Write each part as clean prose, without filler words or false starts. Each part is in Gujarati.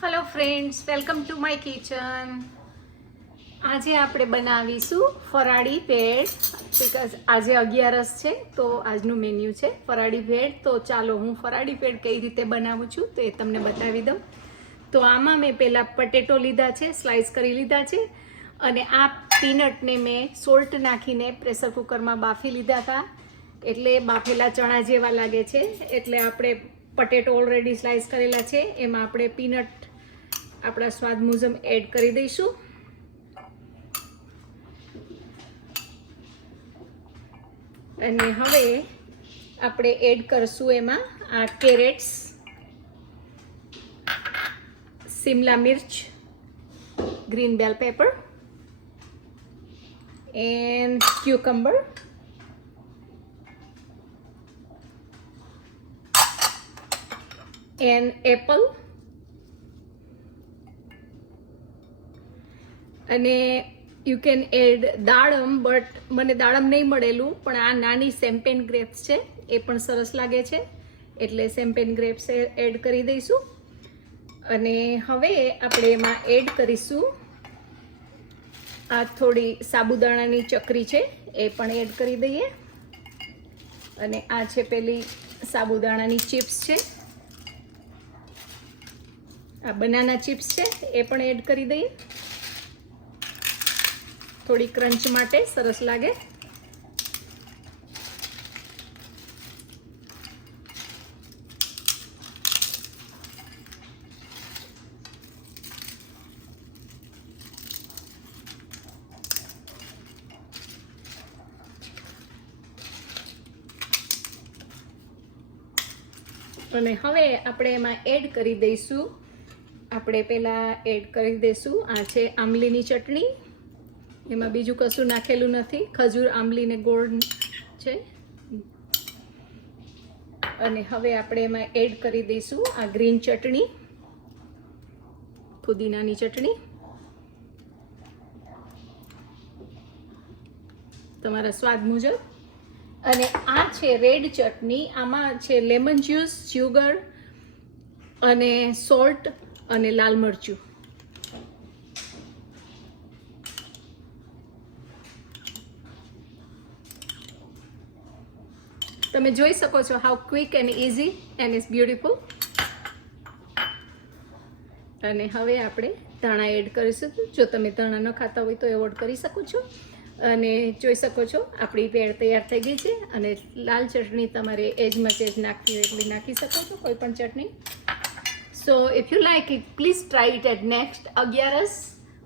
Hello friends, welcome to my kitchen. આજે આપણે બનાવીશું ફરાળી ભેળ. બિકોઝ આજે 11 છે તો આજનું મેન્યુ છે ફરાળી ભેળ. તો ચાલો હું ફરાળી ભેળ કઈ રીતે બનાવું છું તે તમને બતાવી દઉં. તો આમાં મેં પહેલાં પટેટો લીધા છે, સ્લાઇસ કરી લીધા છે, અને આ પીનટને મેં સોલ્ટ નાખીને પ્રેશર કુકરમાં બાફી લીધા હતા. એટલે બાફેલા ચણા જેવા લાગે છે. એટલે આપણે પટેટો ઓલરેડી સ્લાઇસ કરેલા છે, એમાં આપણે પીનટ આપણા સ્વાદ મુજબ એડ કરી દઈશું. અને હવે આપણે એડ કરશું એમાં આ કેરેટ્સ, શિમલા મિર્ચ, green bell pepper and cucumber, and apple, અને યુ કેન એડ દાડમ, બટ મને દાડમ નહીં મળેલું, પણ આ નાની શેમ્પેન ગ્રેપ્સ છે એ પણ સરસ લાગે છે, એટલે શેમ્પેન ગ્રેપ્સ એડ કરી દઈશું. અને હવે આપણે એમાં એડ કરીશું આ થોડી સાબુદાણાની ચકરી છે એ પણ એડ કરી દઈએ. અને આ છે પેલી સાબુદાણાની ચિપ્સ છે, આ બનાના ચિપ્સ છે એ પણ એડ કરી દઈએ, થોડી ક્રંચ માટે સરસ લાગે. અને હવે આપણે એમાં એડ કરી દઈશું, આપણે પહેલાં એડ કરી દઈશું આ છે આંબલીની ચટણી. એમાં બીજું કશું નાખેલું નથી, ખજૂર, આંબલી ને ગોળ છે. અને હવે આપણે એમાં એડ કરી દઈશું આ ગ્રીન ચટણી, પુદીનાની ચટણી, તમારા સ્વાદ મુજબ. અને આ છે રેડ ચટણી, આમાં છે લેમન જ્યુસ, સુગર અને સોલ્ટ અને લાલ મરચું. તમે જોઈ શકો છો how quick and easy and is beautiful. અને હવે આપણે ધાણા એડ કરીશું. જો તમે ધાણા ન ખાતા હોય તો એવોર્ડ કરી શકો છો. અને જોઈ શકો છો આપણી ભેળ તૈયાર થઈ ગઈ છે. અને લાલ ચટણી તમારે એજમાં ચેજ નાખવી હોય એટલે નાખી શકો છો, કોઈ પણ ચટણી. So if you like it, please try it at next 11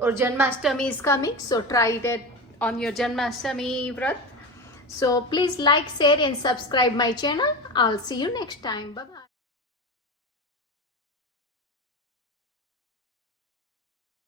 or Janmashtami is coming, so try it on your Janmashtami Vrat. So please like, share and subscribe my channel. I'll see you next time. Bye bye.